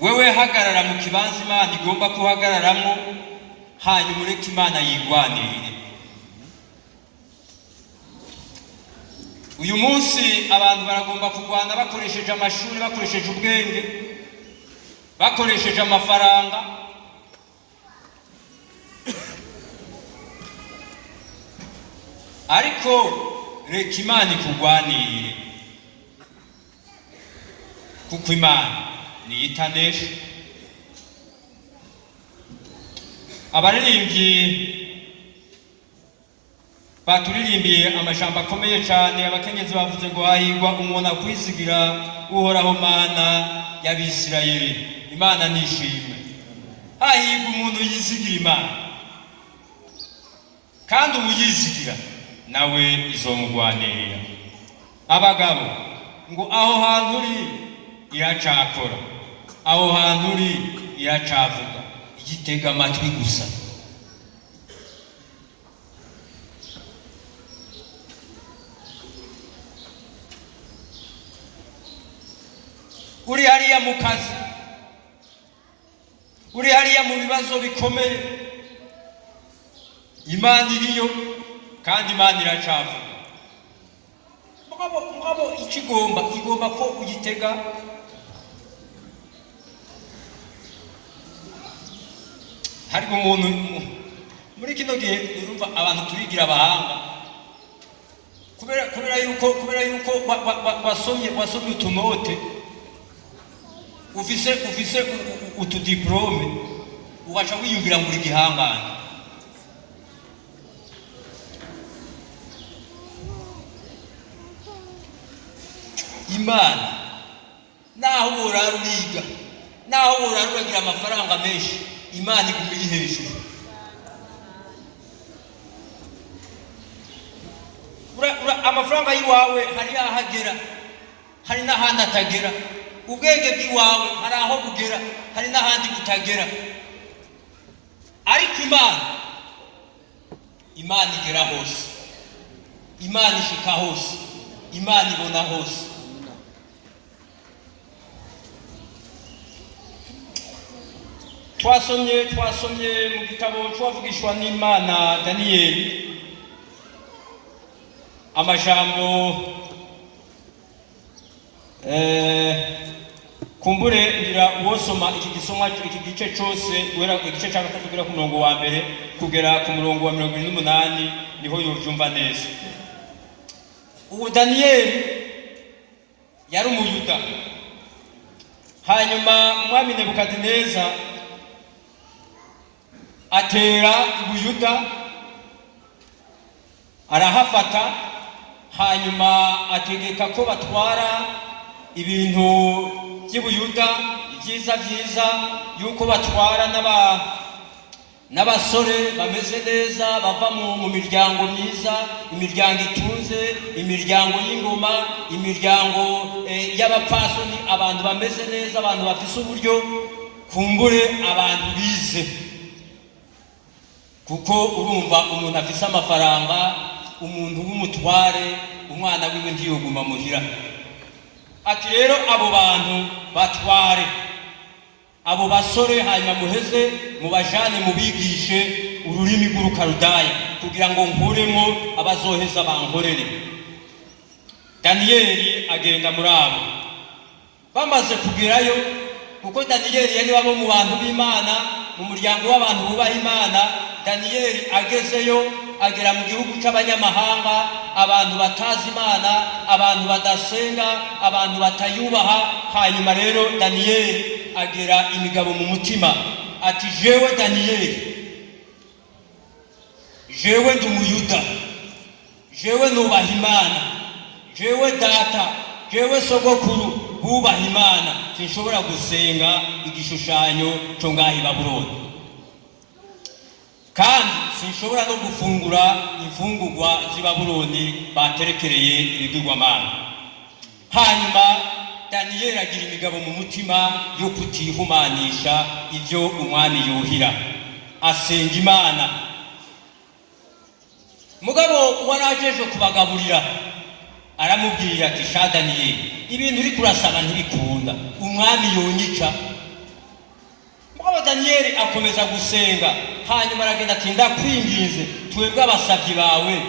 wewe hagarara mu kibanza Imana igomba kuhagararamo, hanyuma ureke Imana yigwanirire. Uyu munsi abantu baragomba kurwana bakoresheje amashuri, bakoresheje ubwenge, bakoresheje amafaranga, ariko reka Imana ikugwanirire, kuko Imana niyo itanesha. Abaririmbyi baturirimbiye amajambo akomeye cyane. Abakenyezi bavuze ngo hahirwa umuntu akwizigira uhoraho Mana y'Abisirayeli. Imana nishimwe. Hahirwa umuntu yizigira Imana, kandi ubu yizigira nawe izomugwanirira. Abagabo ngo aho hantu uri iracakora, aho hantu uri iracavuga, igitega amatwi gusa. Uri hariya mu kazi, uri hariya mu bibazo bikomeye, Imana iriyo kandi Imana iracavuga. Mugabo igomba ko uyitega. Hari umuntu muri kino gihe urumva abantu turigira abahanga, kubera yuko wasomye utunote, ufise utudiplome, ugaca wiyumvira ngo uri gihangane. Imana naho urara uriga, naho urara uragira amafaranga menshi, Imana iguma iri hejuru. Amafaranga y'iwawe hari ahagera, hari n'ahandi atagera. Ubwenge bw'iwawe hari aho bugera, hari n'ahandi butagera. Ariko Imana igera hose, Imana ishika hose, Imana ibona hose. Twasomye mu gitabo cy'uwavugishwa n'Imana Daniyeli amajambo kumbure ngira uwosoma iki gice cyose guhera igice cya gatatu kugera ku murongo wa mbere kugera ku murongo wa 28 niho yovyumva neza. Ubu Daniyeli yari umuyuda, hanyuma umwami Nebukadineza atera ibuyuda, arahafata, hanyuma ategeka ko batwara ibintu by'ibuyuda byiza yuko batwara n'abasore bameze neza, bava mu miryango myiza, imiryango itunze, imiryango y'ingoma, imiryango y'abapfasoni, abantu bameze neza, abantu bafise uburyo, kumbure abantu bize. Kuko urumva umuntu afise amafaranga, umuntu w'umutware, umwana wiwe ntiyoguma muhira. Ati rero abo bantu batware, abo basore, hanyuma muheze mubajane mubigishe ururimi rw'urukarudaya kugira ngo nkuremo abazoheza bankorere. Daniyeli agenda muri abo. Bamaze kugerayo, kuko Daniyeli yari wabo mu bantu b'Imana, mu muryango w'abantu bubaha Imana. Daniyeli agezeyo, agera mu gihugu cy'abanyamahanga, abantu batazi Imana, abantu badasenga, abantu batayubaha. Hanyuma rero Daniyeli agera imigabo mu mutima, ati jewe Daniyeli, jewe ndi umuyuda, jewe nubaha Imana, jewe data, jewe sogokuru bubaha Imana, sinshobora gusenga igishushanyo cyo ngaha i Babuloni, kandi sinshobora no gufungura imfungurwa z'i Babuloni baterekereye ibigirwamana. Hanyuma Daniyeli agira imigabo mu mutima yo kutihumanisha ibyo umwami yuhira, asenga Imana. Mugabo warajeje kubagaburira aramubwira ati, sha Daniyeli, ibintu uri kurasaba ntibikunda, umwami yonyica, daniyeli akomeza gusenga, hanyuma aragenda ati ndakwinginze twebwe abasabyi bawe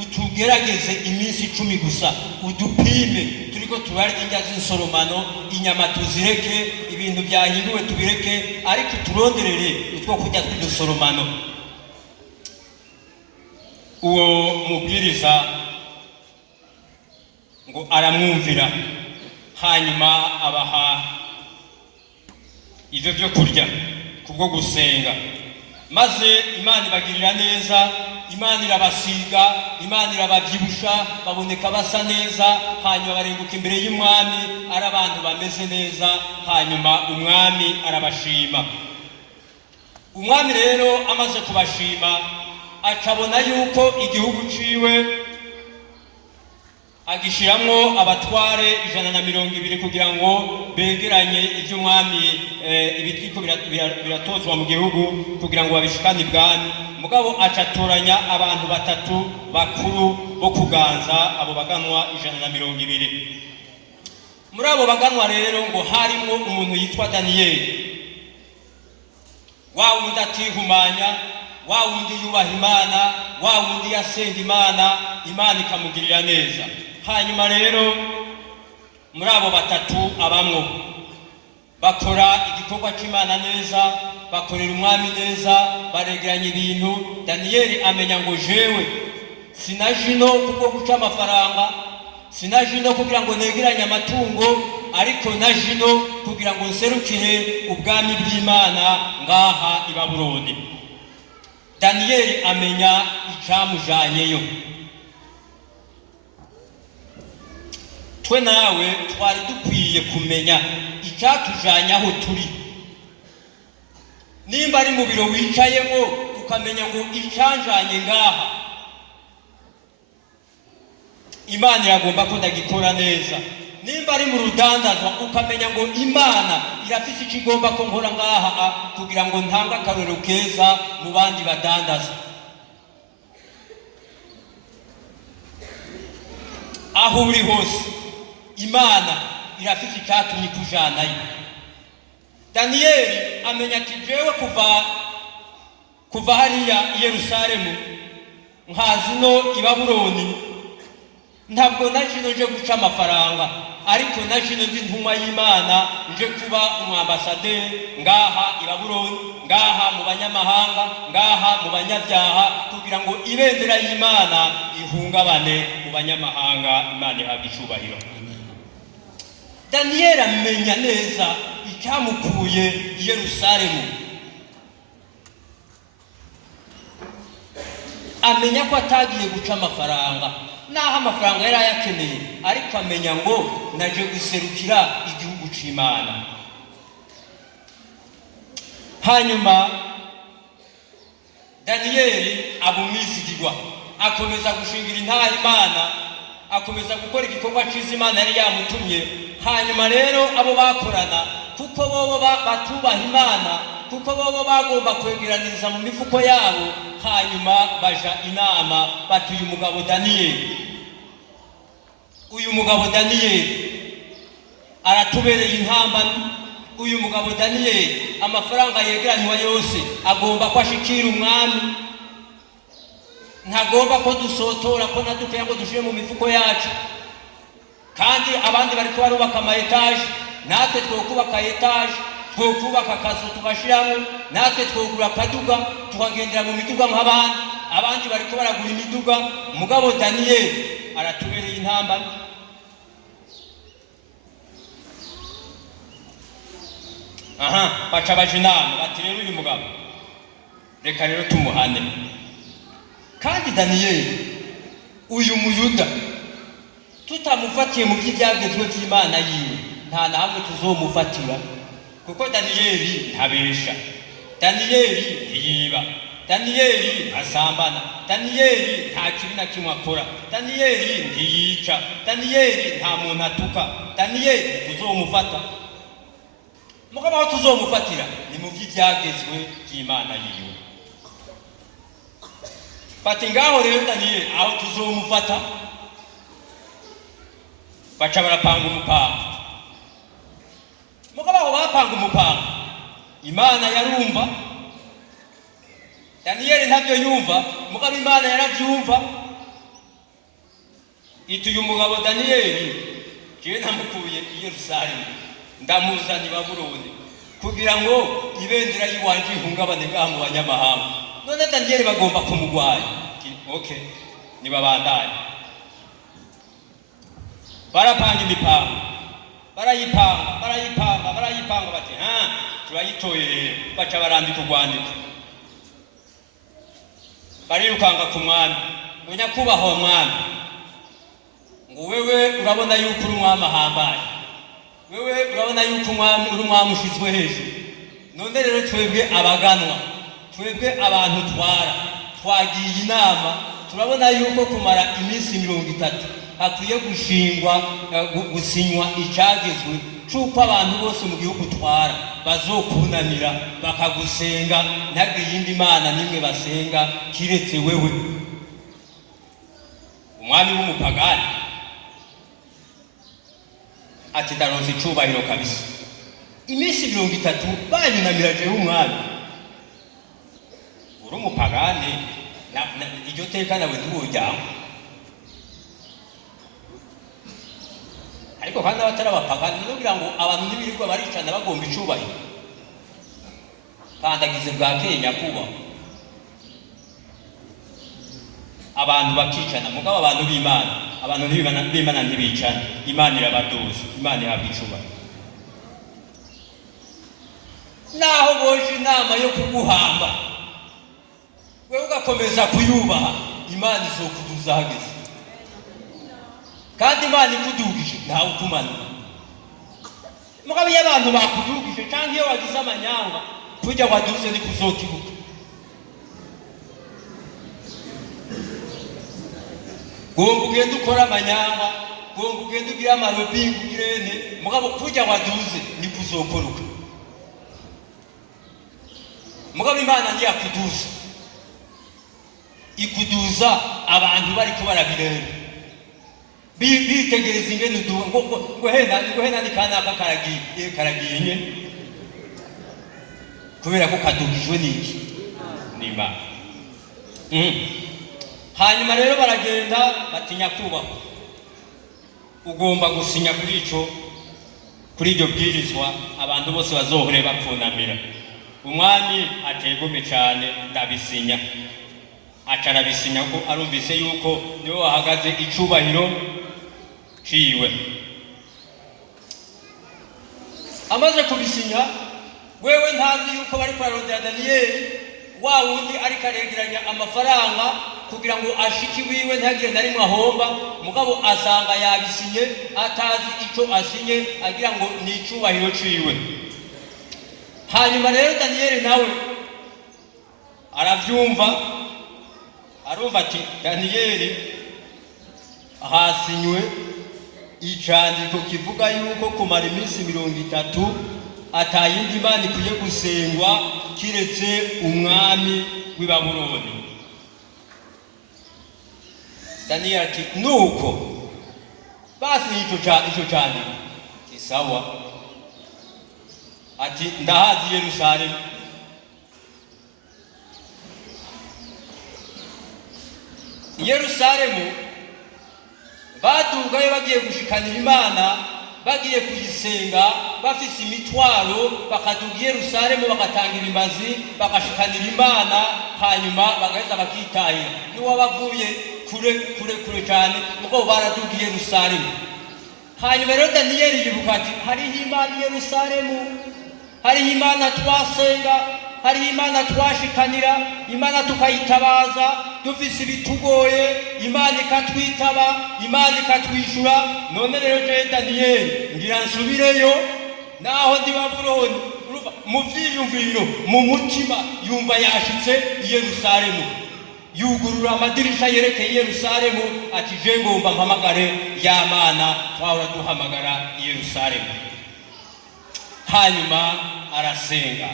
utugerageze iminsi 10 gusa, udupime turiko turarya indya z'insoromano, inyama tuzireke, ibintu byahinduwe tubireke, ariko turonderere utwo kurya tw'udusoromano. Uwo mubwiriza ngo aramwumvira, hanyuma abaha ivyo byo kurya kubwo gusenga, maze Imana ibagirira neza, Imana irabasiga, Imana irabavyibusha, baboneka basa neza, hanyuma barenguka imbere y'umwami ari abantu bameze neza, hanyuma umwami arabashima. Umwami rero amaze kubashima, acabona yuko igihugu ciwe agishiramwo abatware 120 kugira ngo begeranye ivy'umwami ibitiko biratozwa mu gihugu kugira ngo babishikane ibwami. Mugabo acatoranya abantu 3 bakuru bo kuganza abo baganwa 120. Muri abo baganwa rero ngo harimo umuntu yitwa Daniyeli, wa wundi atihumanya, wa wundi yubaha Imana, wa wundi yasenga Imana, Imana ikamugirira neza. Hanyuma rero muri abo 3 abamwo bakora igikorwa cy'Imana neza, bakorera umwami neza, baregeranya ibintu. Daniyeli amenya ngo jewe sinaje no kubwo guca amafaranga, sinaje no kugira ngo negeranye amatungo, ariko naje no kugira ngo nserukire ubwami bw'Imana ngaha i Babuloni. Daniyeli amenya icyamujanyeyo. Twe nawe twari dukwiye kumenya icyatujanye aho turi. Nimba ari mu biro wicayemo ukamenya ngo icyanjanye ngaha, Imana iragomba ko ndagikora neza. Nimba ari mu rudandazwa ukamenya ngo Imana irafise ikigomba ko nkora ngaha kugira ngo ntanga akarorero keza mu bandi badandaza. Aho uri hose Imana irafise icyatumye kujanayo. Daniyeli amenya ati jewe kuva hariya i Yerusalemu nkazi no i Babuloni, ntabwo naje nje guca amafaranga, ariko naje ndi ntumwa y'Imana, nje kuba umwambasaderi ngaha i Babuloni, ngaha mu banyamahanga, ngaha mu banyabyaha, kugira ngo ibendera y'Imana ihungabane mu banyamahanga, Imana ihabwe icubahiro. Daniyeli amenya neza icyamukuye i Yerusalemu, amenya ko atagiye guca amafaranga, naho amafaranga yari ayakeneye, ariko amenya ngo naje guserukira igihugu c'Imana. Hanyuma Daniyeli abumwizigirwa, akomeza gushingira intaha Imana, akomeza gukora igikorwa cyiza Imana yari yamutumye. Hanyuma rero abo bakorana, kuko bobo batubaha Imana, kuko bobo bagomba kwegeraniriza mu mifuko yabo, hanyuma baja inama bati uyu mugabo Daniyeli, uyu mugabo Daniyeli aratubereye intambamyi, uyu mugabo Daniyeli amafaranga yegeranywa yose agomba ko ashikira umwami, ntagomba ko dusotora ko nadukeya ngo dushire mu mifuko yacu. Kandi abandi bariko barubaka ama etage, natwe twokubaka etage, twokubaka akazu tugashiramo, natwe twogura akaduga tukagendera mu miduga nk'abandi, abandi bariko baragura imiduga. Mugabo Daniyeli aratubereye intambamyi. Baca baje inama bati rero uyu mugabo reka rero tumuhane. Kandi Daniyeli uyu muyuda tutamufatiye mu by'ibyagezwe by'Imana yiwe, nta na hamwe tuzomufatira, kuko Daniyeli ntabesha, Daniyeli ntiyiba, Daniyeli ntasambana, Daniyeli nta kibi na kimwe akora, Daniyeli ntiyica, Daniyeli nta muntu atuka, Daniyeli tuzomufata. Mugabo aho tuzomufatira ni mu by'ibyagezwe by'Imana yiwe. Bati ngaho rero Daniyeli aho tuzomufata, baca barapanga umupanga. Mugabo aho bapanga umupanga, Imana yarumva, Daniyeli ntabyo yumva, mugabo Imana yarabyumva. Ituye umugabo Daniyeli, jewe namukuye i Yerusalemu ndamuzana i Babuloni kugira ngo ibendera y'iwanje ihungabane bwa mu banyamahanga. None Daniyeli bagomba kumugwanya. Okay, nibabandanye barapanga imipango, barayipanga bati turayitoye rero. Baca barandika urwandiko, barirukanga ku mwami ngo nyakubahwa mwami, ngo wewe urabona yuko uri umwami ahambaye, wewe urabona yuko umwami uri umwami ushizwe hejuru. None rero twebwe abaganwa, twebwe abantu twagiye inama, turabona yuko kumara iminsi 30 hakwiye gusinywa icyagezwe cy'uko abantu bose mu gihugu twara bazokunanira bakagusenga, ntagire iyindi mana nimwe basenga kiretse wewe, umwami w'umupagani. Ati ndaronse icubahiro kabisa, iminsi 30 banyunamira jewe umwami. Uri umupagani, iryo teka nawe ntiwujyamo. Ariko kandi abatari abapagani kugira ngo abantu ntibirirwa baricana bagomba icubahiro. Kandagize bwa Kenya kuba abantu bakicana, mugabo abantu b'Imana ntibicana. Imana irabaduza, Imana ihabwa icubahiro. Naho boje inama yo kuguhamba, wewe ugakomeza kuyubaha, Imana izokuduza hageze. Kandi Imana ikudugije ntawe ukumanura. Mugabo iyo abantu bakudugije cyangwa iyo wagize amanyanga kujya waduze ni kuzotibuka. Gomba ugenda ukora amanyanga, gomba ugenda ugira amarobingi ugirene, mugabo kujya waduze ni kuzokoruka. Mugabo Imana ntiyakuduza, ikuduza abantu bari kubarabirera bitegereza ingene ngo hena ni kanaka karagiye nye, kubera ko kadugijwe n'iki n'Imana. Hanyuma rero baragenda batinya kubaho, ugomba gusinya kuri iryo bwirizwa, abantu bose bazohore bapfunamira. Umwami ategome cyane, ndabisinya. Acarabisinya ko arumvise yuko niwe wahagaze icubahiro ciwe. Amaze kubisinya, wewe ntazi yuko bari kwarondera Daniyeli, wa wundi ariko aregeranya amafaranga kugira ngo ashiki wiwe ntagire na rimwe ahomba, mugabo asanga yabisinye atazi ico asinye, agira ngo ni icubahiro ciwe. Hanyuma rero Daniyeli nawe aravyumva, arumva ati Daniyeli hasinywe icandiko kivuga yuko kumara iminsi 30 atayindi Imana ikwiye gusengwa kiretse umwami w'i Babuloni. Daniyeli ati nuko basi ico candiko kisawa. Ati ndahazi Yerusalemu. Yerusalemu badugayo bagiye gushikanira Imana, bagiye kuyisenga bafise imitwaro, bakaduga Yerusalemu bagatangira imbazi, bagashikanira Imana, hanyuma bagaheza bakitahira. Niwo bavuye kure cyane, nuko baraduga Yerusalemu. Hanyuma rero Daniyeli yibuka ati hariho Imana Yerusalemu, hariho Imana twasenga, hariho Imana twashikanira, Imana tukayitabaza dufise ibitugoye, Imana ikatwitaba, Imana ikatwishura. None rero je Daniyeli ngira nsubireyo, naho ndi Babuloni, mu vyiyumviro mu mutima yumva yashitse i Yerusalemu. Yugurura amadirisha yerekeye Yerusalemu, ati je ngomba mpamagare ya Mana twahora duhamagara i Yerusalemu. Hanyuma arasenga,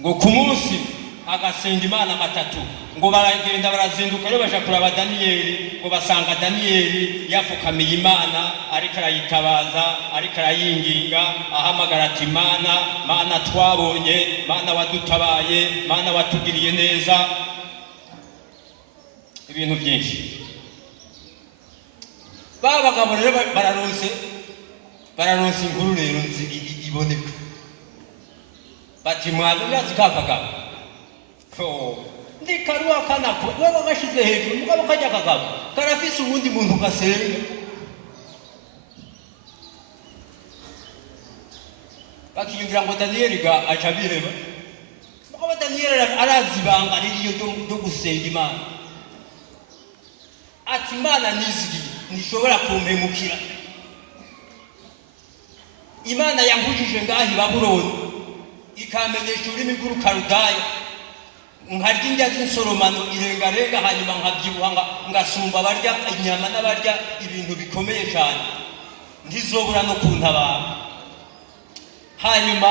ngo ku munsi agasenga Imana gatatu. ngo baragenda barazinduka rero baja kuraba Daniyeli, ngo basanga Daniyeli yapfukamiye Imana ariko arayitabaza, ariko arayinginga, ahamagara ati Mana twabonye, Mana wadutabaye, Mana watugiriye neza, ibintu byinshi. Ba bagabo rero bararonse inkuru rero iboneka, bati mwadugazi ka kagabo ndi karuwa kanako wewe gashize hejuru, mugabo kajya kagabo karafise ubundi muntu gasenga. Bakiyumvira ngo Daniyeli ga aca bireba, mugabo Daniyeli arazi ibanga ririyo ryo gusenga Imana, ati Imana nizigiye ntishobora kumpemukira. Imana yankujije ngahi Babuloni ikamenyesha ururimi rw'Urukaludaya, nkarya indya z'insoromano irengarenga, hanyuma nkabyibuha ngasumba barya inyama n'abarya ibintu bikomeye cyane, ntizobura no kuntabara. Hanyuma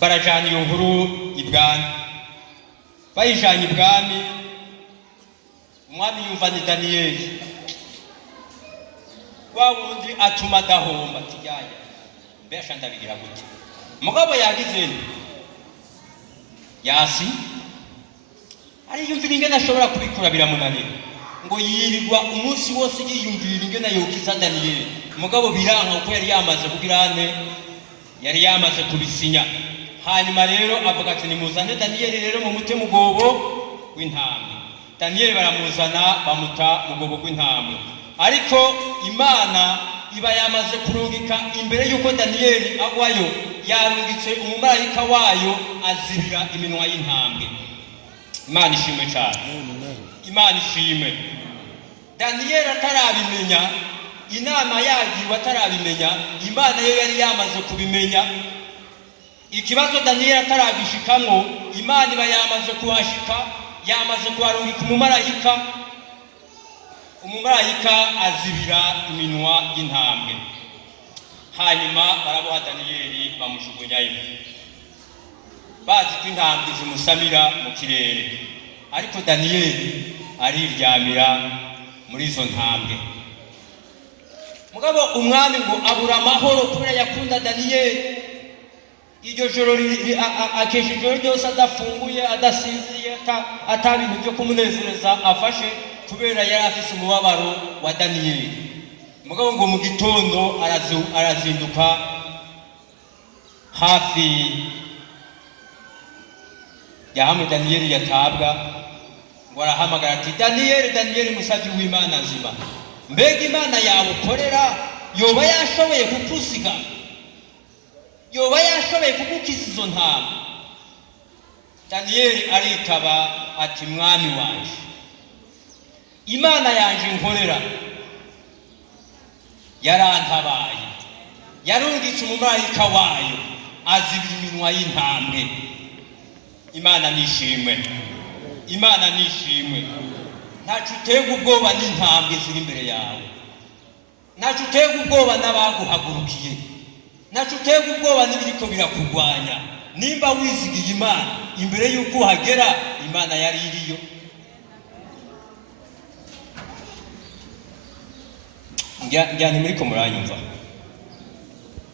barajana iyo nkuru ibwami, bayijanye ibwami, umwami yumva ni Daniyeli, wa wundi atuma adahomba, ati yaya mbesha ndabigira gute. Mugabo yagize yasi ariyumvira ingene ashobora kubikora, biramunanira, ngo yirirwa umunsi wose yiyumvira ingene yokiza Daniyeli. Mugabo biranka kuko yari yamaze kubirane, yari yamaze kubisinya. Hanyuma rero avuga ati nimuzane Daniyeli rero mu mute mugobo w'intambwe. Daniyeli baramuzana bamuta mugobo w'intambwe, ariko Imana iba yamaze kurungika imbere yuko Daniyeli agwayo, yarungitse umumarayika wayo azibira iminwa y'intambwe. Imana ishimwe cyane, Imana ishimwe. Daniyeli atarabimenya, inama yagiwe atarabimenya, Imana yo yari yamaze kubimenya. Ikibazo Daniyeli atarabishikamwo, Imana iba yamaze kuhashika, yamaze kuharungika umumarayika. Umumarayika azibira iminwa y'intambwe, hanyuma baraboha Daniyeli bamujugunyayo, bazi ko intambwe zimusamira mu kirere, ariko Daniyeli ariryamira muri izo ntambwe. Mugabo umwami ngo abura amahoro kubera yakunda Daniyeli. Iryo joro akesha ijoro ryose adafunguye, adasinziye, ata bintu byo kumunezereza afashe, kubera yari afise umubabaro wa Daniyeli. Mugabo ngo mu gitondo arazinduka hafi ya hamwe Daniyeli yatabwa, ngo arahamagara ati Daniyeli musavyi w'Imana nzima, mbega Imana yawe ukorera yoba yashoboye kukusiga, yoba yashoboye kugukiza izo ntambwe? Daniyeli aritaba ati mwami wanje, Imana yanje nkorera yarantabaye, yarungitse umumarayika wayo azibira iminwa y'intambwe. Imana nishimwe, Imana nishimwe. Ntacu uterwa ubwoba n'intambwe ziri imbere yawe, ntacu uterwa ubwoba n'abaguhagurukiye, ntacu uterwa ubwoba n'ibiriko birakugwanya. Nimba wizigiye Imana, imbere y'uko uhagera Imana yari iriyo. Njyane muriko muranyumva?